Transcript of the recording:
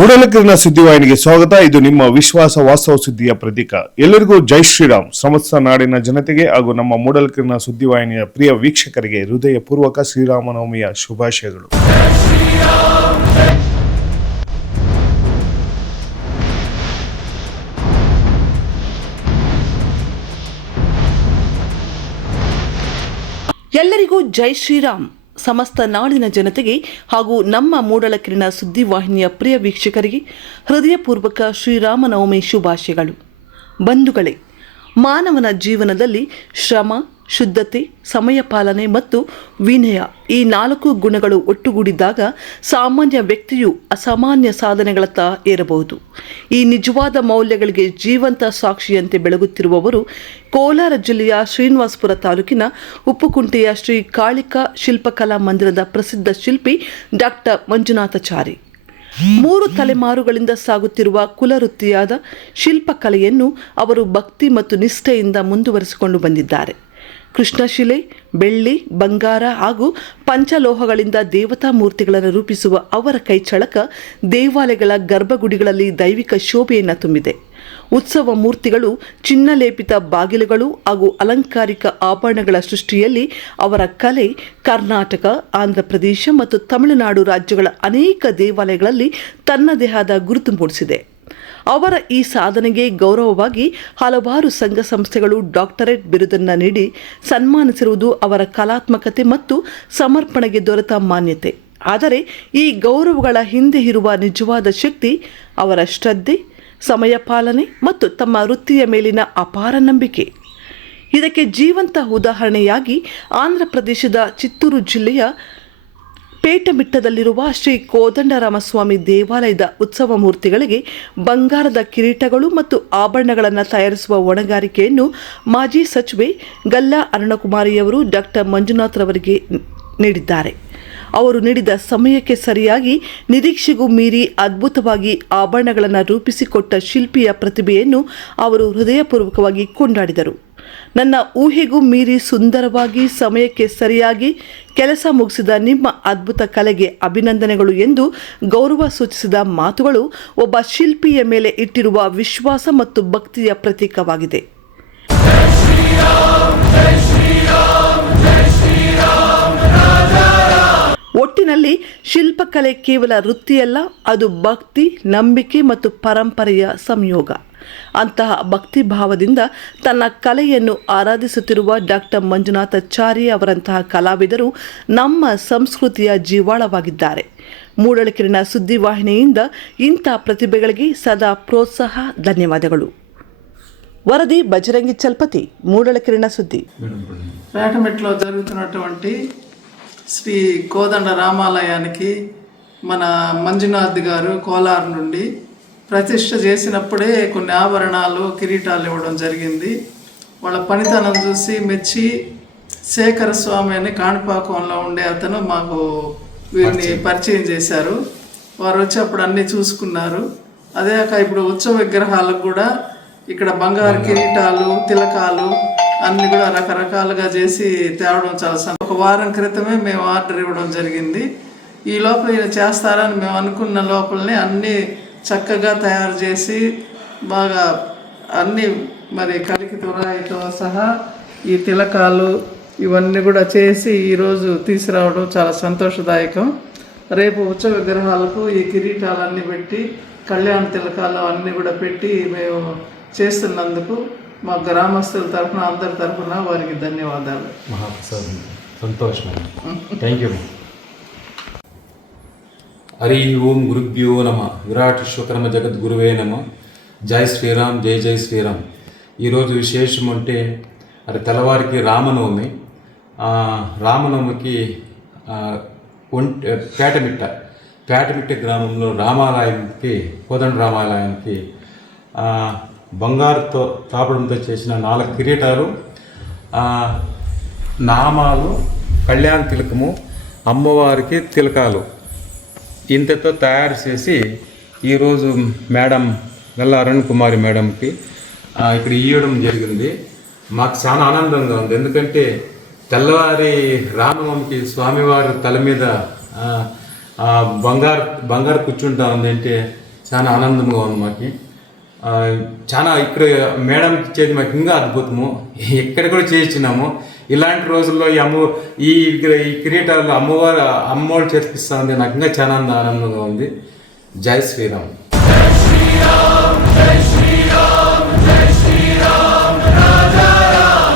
ಮೂಡಲಕಿರಣ ಸುದ್ದಿವಾಹಿನಿಗೆ ಸ್ವಾಗತ. ಇದು ನಿಮ್ಮ ವಿಶ್ವಾಸ ವಾಸ್ತವ ಸುದ್ದಿಯ ಪ್ರತೀಕ. ಎಲ್ಲರಿಗೂ ಜೈ ಶ್ರೀರಾಮ್. ಸಮಸ್ತ ನಾಡಿನ ಜನತೆಗೆ ಹಾಗೂ ನಮ್ಮ ಮೂಡಲಕಿರಣ ಸುದ್ದಿವಾಹಿನಿಯ ಪ್ರಿಯ ವೀಕ್ಷಕರಿಗೆ ಹೃದಯಪೂರ್ವಕ ಶ್ರೀರಾಮನವಮಿಯ ಶುಭಾಶಯಗಳು. ಎಲ್ಲರಿಗೂ ಜೈ ಶ್ರೀರಾಮ್. ಸಮಸ್ತ ನಾಡಿನ ಜನತೆಗೆ ಹಾಗೂ ನಮ್ಮ ಮೂಡಲಕಿರಣ ಸುದ್ದಿವಾಹಿನಿಯ ಪ್ರಿಯ ವೀಕ್ಷಕರಿಗೆ ಹೃದಯಪೂರ್ವಕ ಶ್ರೀರಾಮನವಮಿ ಶುಭಾಶಯಗಳು. ಬಂಧುಗಳೇ, ಮಾನವನ ಜೀವನದಲ್ಲಿ ಶ್ರಮ, ಶುದ್ಧತೆ, ಸಮಯ ಪಾಲನೆ ಮತ್ತು ವಿನಯ ಈ 4 ಗುಣಗಳು ಒಟ್ಟುಗೂಡಿದಾಗ ಸಾಮಾನ್ಯ ವ್ಯಕ್ತಿಯು ಅಸಾಮಾನ್ಯ ಸಾಧನೆಗಳತ್ತ ಏರಬಹುದು. ಈ ನಿಜವಾದ ಮೌಲ್ಯಗಳಿಗೆ ಜೀವಂತ ಸಾಕ್ಷಿಯಂತೆ ಬೆಳಗುತ್ತಿರುವವರು ಕೋಲಾರ ಜಿಲ್ಲೆಯ ಶ್ರೀನಿವಾಸಪುರ ತಾಲೂಕಿನ ಉಪ್ಪುಕುಂಟೆಯ ಶ್ರೀ ಕಾಳಿಕಾ ಶಿಲ್ಪಕಲಾ ಮಂದಿರದ ಪ್ರಸಿದ್ಧ ಶಿಲ್ಪಿ ಡಾಕ್ಟರ್ ಮಂಜುನಾಥಾಚಾರಿ. 3 ತಲೆಮಾರುಗಳಿಂದ ಸಾಗುತ್ತಿರುವ ಕುಲವೃತ್ತಿಯಾದ ಶಿಲ್ಪಕಲೆಯನ್ನು ಅವರು ಭಕ್ತಿ ಮತ್ತು ನಿಷ್ಠೆಯಿಂದ ಮುಂದುವರಿಸಿಕೊಂಡು ಬಂದಿದ್ದಾರೆ. ಕೃಷ್ಣಶಿಲೆ, ಬೆಳ್ಳಿ, ಬಂಗಾರ ಹಾಗೂ ಪಂಚಲೋಹಗಳಿಂದ ದೇವತಾ ಮೂರ್ತಿಗಳನ್ನು ರೂಪಿಸುವ ಅವರ ಕೈಚಳಕ ದೇವಾಲಯಗಳ ಗರ್ಭಗುಡಿಗಳಲ್ಲಿ ದೈವಿಕ ಶೋಭೆಯನ್ನು ತುಂಬಿದೆ. ಉತ್ಸವ ಮೂರ್ತಿಗಳು, ಚಿನ್ನಲೇಪಿತ ಬಾಗಿಲುಗಳು ಹಾಗೂ ಅಲಂಕಾರಿಕ ಆಭರಣಗಳ ಸೃಷ್ಟಿಯಲ್ಲಿ ಅವರ ಕಲೆ ಕರ್ನಾಟಕ, ಆಂಧ್ರಪ್ರದೇಶ ಮತ್ತು ತಮಿಳುನಾಡು ರಾಜ್ಯಗಳ ಅನೇಕ ದೇವಾಲಯಗಳಲ್ಲಿ ತನ್ನದೇ ಆದ ಗುರುತು ಮೂಡಿಸಿದೆ. ಅವರ ಈ ಸಾಧನೆಗೆ ಗೌರವವಾಗಿ ಹಲವಾರು ಸಂಘ ಸಂಸ್ಥೆಗಳು ಡಾಕ್ಟರೇಟ್ ಬಿರುದನ್ನು ನೀಡಿ ಸನ್ಮಾನಿಸಿರುವುದು ಅವರ ಕಲಾತ್ಮಕತೆ ಮತ್ತು ಸಮರ್ಪಣೆಗೆ ದೊರೆತ ಮಾನ್ಯತೆ. ಆದರೆ ಈ ಗೌರವಗಳ ಹಿಂದೆ ಇರುವ ನಿಜವಾದ ಶಕ್ತಿ ಅವರ ಶ್ರದ್ಧೆ, ಸಮಯ ಪಾಲನೆ ಮತ್ತು ತಮ್ಮ ವೃತ್ತಿಯ ಮೇಲಿನ ಅಪಾರ ನಂಬಿಕೆ. ಇದಕ್ಕೆ ಜೀವಂತ ಉದಾಹರಣೆಯಾಗಿ ಆಂಧ್ರಪ್ರದೇಶದ ಚಿತ್ತೂರು ಜಿಲ್ಲೆಯ ಪೇಟಮಿಟ್ಟದಲ್ಲಿರುವ ಶ್ರೀ ಕೋದಂಡರಾಮಸ್ವಾಮಿ ದೇವಾಲಯದ ಉತ್ಸವ ಮೂರ್ತಿಗಳಿಗೆ ಬಂಗಾರದ ಕಿರೀಟಗಳು ಮತ್ತು ಆಭರಣಗಳನ್ನು ತಯಾರಿಸುವ ಹೊಣೆಗಾರಿಕೆಯನ್ನು ಮಾಜಿ ಸಚಿವೆ ಗಲ್ಲಾ ಅರುಣಕುಮಾರಿಯವರು ಡಾಕ್ಟರ್ ಮಂಜುನಾಥ್ರವರಿಗೆ ನೀಡಿದ್ದಾರೆ. ಅವರು ನೀಡಿದ ಸಮಯಕ್ಕೆ ಸರಿಯಾಗಿ ನಿರೀಕ್ಷೆಗೂ ಮೀರಿ ಅದ್ಭುತವಾಗಿ ಆಭರಣಗಳನ್ನು ರೂಪಿಸಿಕೊಟ್ಟ ಶಿಲ್ಪಿಯ ಪ್ರತಿಭೆಯನ್ನು ಅವರು ಹೃದಯಪೂರ್ವಕವಾಗಿ ಕೊಂಡಾಡಿದರು. ನನ್ನ ಊಹೆಗೂ ಮೀರಿ ಸುಂದರವಾಗಿ ಸಮಯಕ್ಕೆ ಸರಿಯಾಗಿ ಕೆಲಸ ಮುಗಿಸಿದ ನಿಮ್ಮ ಅದ್ಭುತ ಕಲೆಗೆ ಅಭಿನಂದನೆಗಳು ಎಂದು ಗೌರವ ಸೂಚಿಸಿದ ಮಾತುಗಳು ಒಬ್ಬ ಶಿಲ್ಪಿಯ ಮೇಲೆ ಇಟ್ಟಿರುವ ವಿಶ್ವಾಸ ಮತ್ತು ಭಕ್ತಿಯ ಪ್ರತೀಕವಾಗಿದೆ. ಒಟ್ಟಿನಲ್ಲಿ ಶಿಲ್ಪಕಲೆ ಕೇವಲ ವೃತ್ತಿಯಲ್ಲ, ಅದು ಭಕ್ತಿ, ನಂಬಿಕೆ ಮತ್ತು ಪರಂಪರೆಯ ಸಂಯೋಗ. ಅಂತಹ ಭಕ್ತಿ ಭಾವದಿಂದ ತನ್ನ ಕಲೆಯನ್ನು ಆರಾಧಿಸುತ್ತಿರುವ ಡಾಕ್ಟರ್ ಮಂಜುನಾಥಾಚಾರಿ ಅವರಂತಹ ಕಲಾವಿದರು ನಮ್ಮ ಸಂಸ್ಕೃತಿಯ ಜೀವಾಳವಾಗಿದ್ದಾರೆ. ಮೂಡಲಕಿರಣ ಸುದ್ದಿವಾಹಿನಿಯಿಂದ ಇಂಥ ಪ್ರತಿಭೆಗಳಿಗೆ ಸದಾ ಪ್ರೋತ್ಸಾಹ. ಧನ್ಯವಾದಗಳು. వరది బజరంగి చల్పతి మూడలకిరణ సుద్ది. పేటమెట్లో జరుగుతున్నటువంటి శ్రీ కోదండ రామాలయానికి మన మంజునాథ్ గారు కోలార్ నుండి ప్రతిష్ఠ చేసినప్పుడే కొన్ని ఆభరణాలు, కిరీటాలు ఇవ్వడం జరిగింది. వాళ్ళ పనితనం చూసి మెచ్చి శేఖర స్వామి అని కాణిపాకంలో ఉండే అతను మాకు వీరిని పరిచయం చేశారు. వారు వచ్చి అప్పుడు అన్నీ చూసుకున్నారు. అదేకాక ఇప్పుడు ఉత్సవ విగ్రహాలకు కూడా ఇక్కడ బంగారు కిరీటాలు, తిలకాలు అన్నీ కూడా రకరకాలుగా చేసి తేవడం చాలా ఒక వారం క్రితమే మేము ఆర్డర్ ఇవ్వడం జరిగింది. ఈ లోపల ఈయన చేస్తారని మేము అనుకున్న లోపలనే అన్నీ చక్కగా తయారు చేసి బాగా అన్నీ మరి కలికి తురాయితో సహా ఈ తిలకాలు ఇవన్నీ కూడా చేసి ఈరోజు తీసుకురావడం చాలా సంతోషదాయకం. రేపు ఉత్సవ విగ్రహాలకు ఈ కిరీటాలన్నీ పెట్టి కళ్యాణ తిలకాలు అన్నీ కూడా పెట్టి మేము చేస్తున్నందుకు మా గ్రామస్తుల తరఫున అందరి తరఫున వారికి ధన్యవాదాలు. సంతోషం. Thank you. హరి ఓం గురుభ్యో నమ. విరాట్ విశ్వకర్మ జగద్గురువే నమ. జై శ్రీరామ్, జై జై శ్రీరామ్. ఈరోజు విశేషం అంటే అది తెల్లవారికి రామనవమి. రామనవమికి పేటమిట్ట గ్రామంలో రామాలయానికి, కోదండ రామాలయానికి బంగారుతో తాపడంతో చేసిన 4 కిరీటాలు, నామాలు, కళ్యాణ తిలకము, అమ్మవారికి తిలకాలు ఇంతతో తయారు చేసి ఈరోజు మేడం గల్లా అరుణ్ కుమారి మేడంకి ఇక్కడ ఇవ్వడం జరిగింది. మాకు చాలా ఆనందంగా ఉంది. ఎందుకంటే తెల్లవారి రామనవమికి స్వామివారి తల మీద బంగారు కూర్చుంటా ఉంది అంటే చాలా ఆనందంగా ఉంది మాకు. చాలా ఇక్కడ మేడం ఇచ్చేది మాకు ఇంకా అద్భుతము, ఎక్కడ కూడా చేయించినాము. ఇలాంటి రోజుల్లో ఈ కిరీటాలు అమ్మవారు చేర్పిస్తూ ఉంది, నాకు ఇంకా చాలా ఆనందంగా ఉంది. జై శ్రీరామ్. జై శ్రీరామ్.